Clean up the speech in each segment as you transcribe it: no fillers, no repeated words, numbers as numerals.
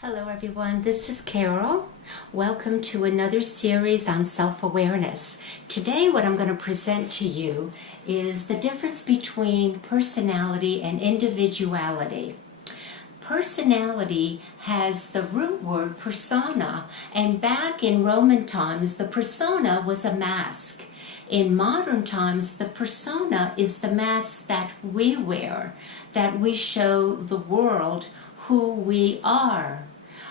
Hello everyone, this is Carol. Welcome to another series on self-awareness. Today what I'm going to present to you is the difference between personality and individuality. Personality has the root word persona, and back in Roman times the persona was a mask. In modern times the persona is the mask that we wear, that we show the world who we are.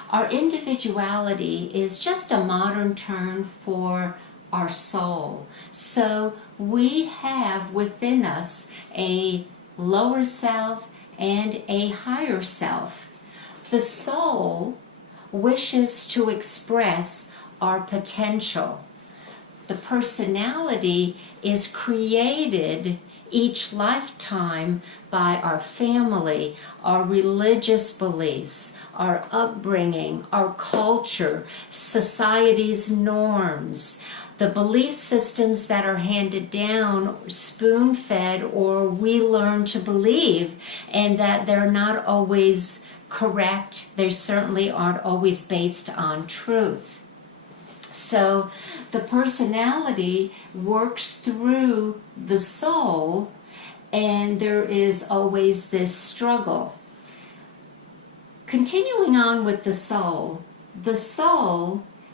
Our individuality is just a modern term for our soul. So we have within us a lower self and a higher self. The soul wishes to express our potential. The personality is created each lifetime by our family, our religious beliefs, our upbringing, our culture, society's norms, the belief systems that are handed down, spoon-fed, or we learn to believe, and that they're not always correct. They certainly aren't always based on truth. So the personality works through the soul, and there is always this struggle. Continuing on with the soul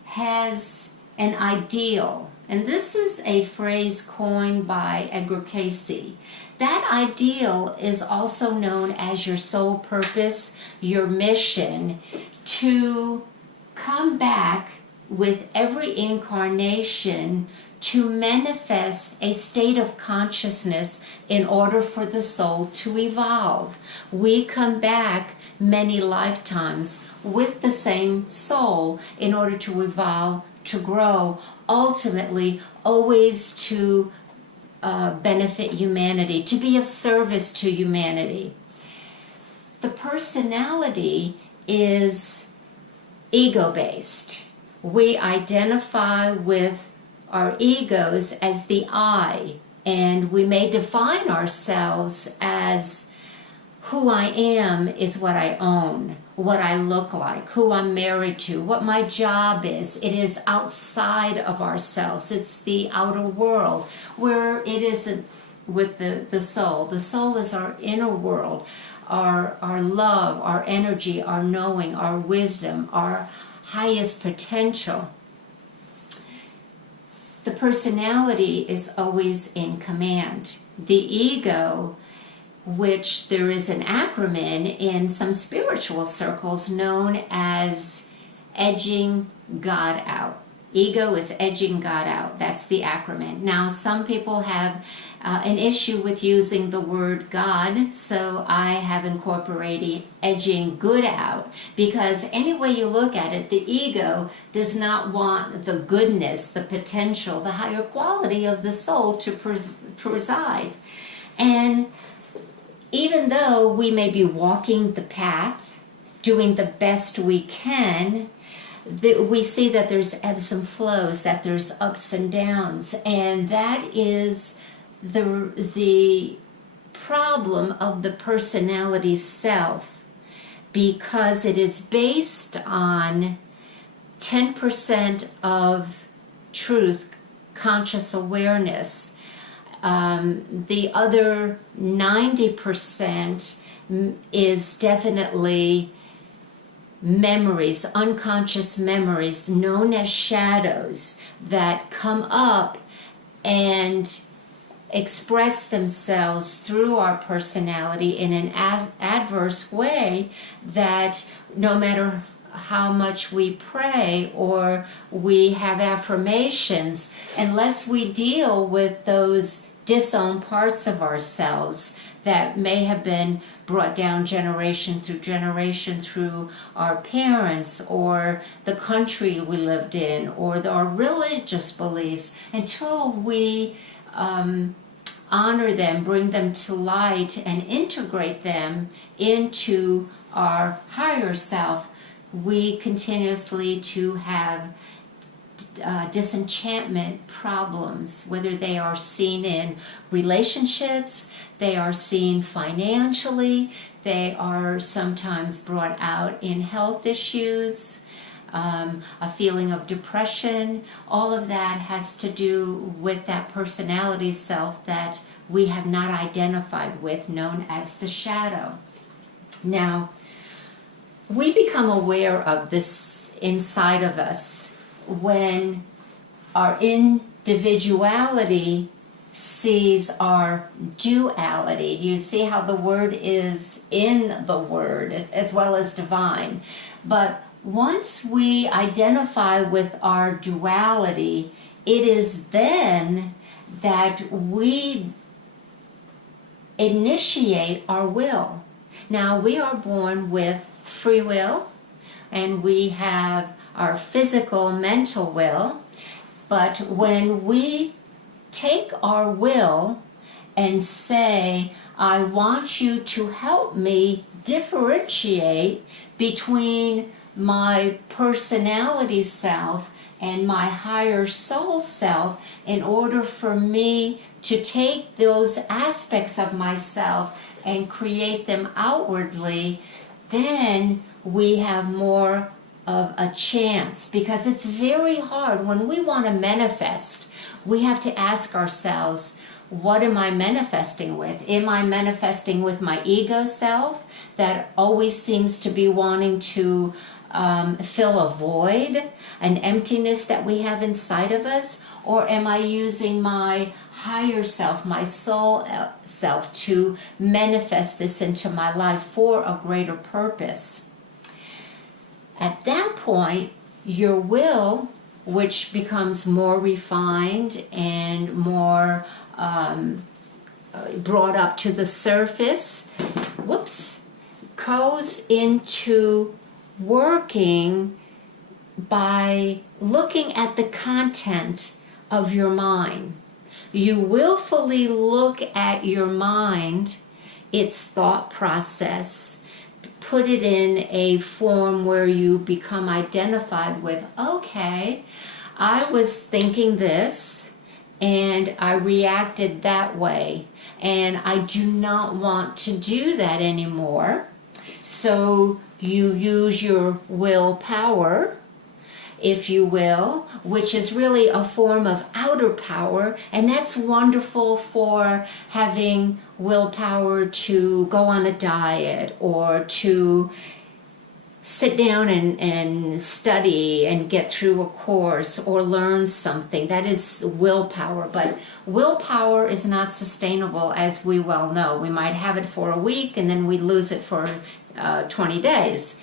has an ideal, and this is a phrase coined by Edgar Cayce. That ideal is also known as your soul purpose, your mission, to come back with every incarnation to manifest a state of consciousness in order for the soul to evolve. We come back many lifetimes with the same soul in order to evolve, to grow, ultimately always to benefit humanity, to be of service to humanity. The personality is ego-based. We identify with our egos as the I, and we may define ourselves as who I am is what I own, what I look like, who I'm married to, what my job is. It is outside of ourselves. It's the outer world, where it isn't with the soul. The soul is our inner world, our love, our energy, our knowing, our wisdom, our highest potential. The personality is always in command. The ego, which there is an acronym in some spiritual circles known as edging God out. Ego is edging God out. That's the acronym. Now, some people have an issue with using the word God, so I have incorporated edging good out, because any way you look at it, the ego does not want the goodness, the potential, the higher quality of the soul to preside. And even though we may be walking the path, doing the best we can, we see that there's ebbs and flows, that there's ups and downs, and that is the problem of the personality self, because it is based on 10% of truth, conscious awareness. The other 90% is definitely memories, unconscious memories known as shadows that come up and express themselves through our personality in an adverse way, that no matter how much we pray or we have affirmations, unless we deal with those disowned parts of ourselves that may have been brought down generation through our parents or the country we lived in or our religious beliefs, until we honor them, bring them to light, and integrate them into our higher self, we continuously to have disenchantment problems, whether they are seen in relationships, they are seen financially, they are sometimes brought out in health issues, a feeling of depression. All of that has to do with that personality self that we have not identified with, known as the shadow. Now, we become aware of this inside of us when our individuality sees our duality. Do you see how the word is in the word as well as divine? But once we identify with our duality, it is then that we initiate our will. Now, we are born with free will, and we have our physical, mental will. But when we take our will and say, I want you to help me differentiate between my personality self and my higher soul self, in order for me to take those aspects of myself and create them outwardly, then we have more of a chance. Because it's very hard when we want to manifest. We have to ask ourselves, what am I manifesting with? Am I manifesting with my ego self that always seems to be wanting to fill a void, an emptiness that we have inside of us? Or am I using my higher self, my soul self, to manifest this into my life for a greater purpose? At that point, your will, which becomes more refined and more brought up to the surface, goes into working by looking at the content of your mind. You willfully look at your mind, its thought process, put it in a form where you become identified with, okay, I was thinking this and I reacted that way, and I do not want to do that anymore. So you use your willpower, if you will, which is really a form of outer power, and that's wonderful for having willpower to go on a diet or to sit down and study and get through a course or learn something. That is willpower. But willpower is not sustainable, as we well know. We might have it for a week and then we lose it for 20 days.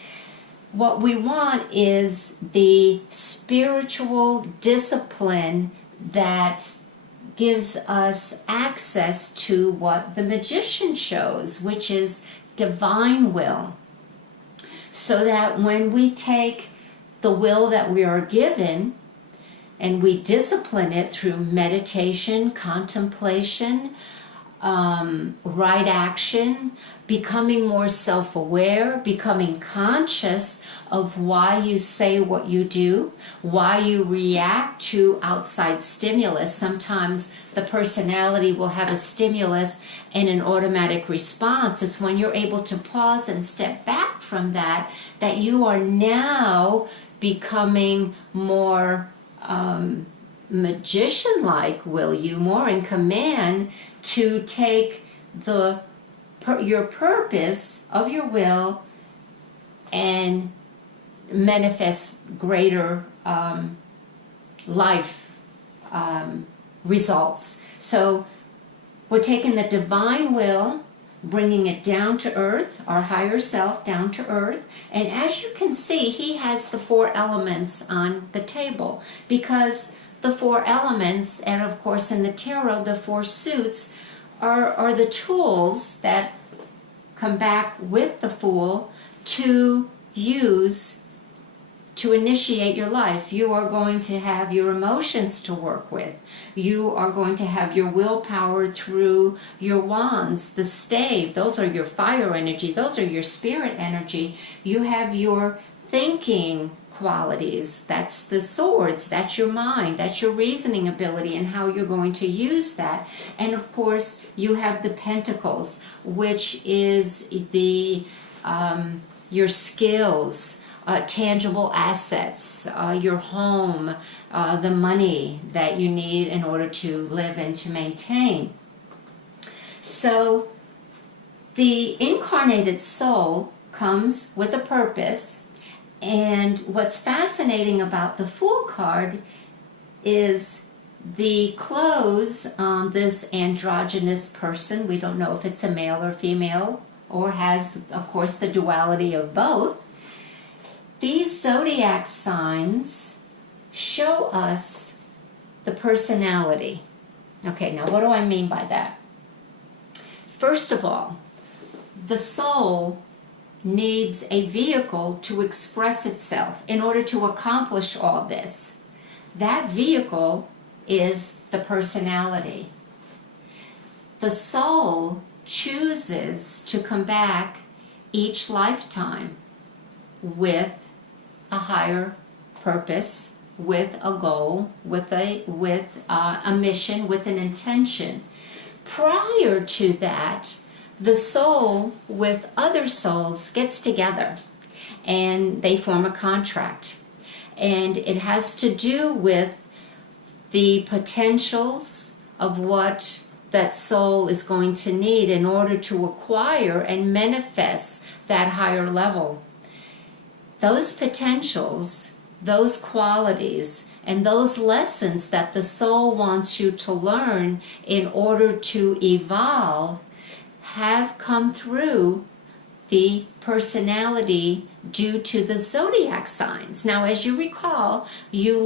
What we want is the spiritual discipline that gives us access to what the magician shows, which is divine will. So that when we take the will that we are given and we discipline it through meditation, contemplation, right action, becoming more self-aware, becoming conscious of why you say what you do, why you react to outside stimulus. Sometimes the personality will have a stimulus and an automatic response. It's when you're able to pause and step back from that, that you are now becoming more magician-like, will you, more in command to take your purpose of your will and manifest greater life results. So we're taking the divine will, bringing it down to earth, our higher self down to earth. And as you can see, he has the 4 elements on the table, because the 4 elements, and of course in the tarot, the 4 suits, are the tools that come back with the Fool to use to initiate your life. You are going to have your emotions to work with. You are going to have your willpower through your wands, the stave. Those are your fire energy. Those are your spirit energy. You have your thinking qualities. That's the swords, that's your mind, that's your reasoning ability and how you're going to use that. And of course, you have the pentacles, which is the your skills, tangible assets, your home, the money that you need in order to live and to maintain. So the incarnated soul comes with a purpose, and what's fascinating about the Fool card is the clothes on this androgynous person. We don't know if it's a male or female, or has, of course, the duality of both. These zodiac signs show us the personality. Okay, now what do I mean by that? First of all, the soul needs a vehicle to express itself in order to accomplish all this. That vehicle is the personality. The soul chooses to come back each lifetime with a higher purpose, with a goal, with a mission, with an intention. Prior to that, the soul with other souls gets together and they form a contract. And it has to do with the potentials of what that soul is going to need in order to acquire and manifest that higher level. Those potentials, those qualities, and those lessons that the soul wants you to learn in order to evolve have come through the personality due to the zodiac signs. Now, as you recall, you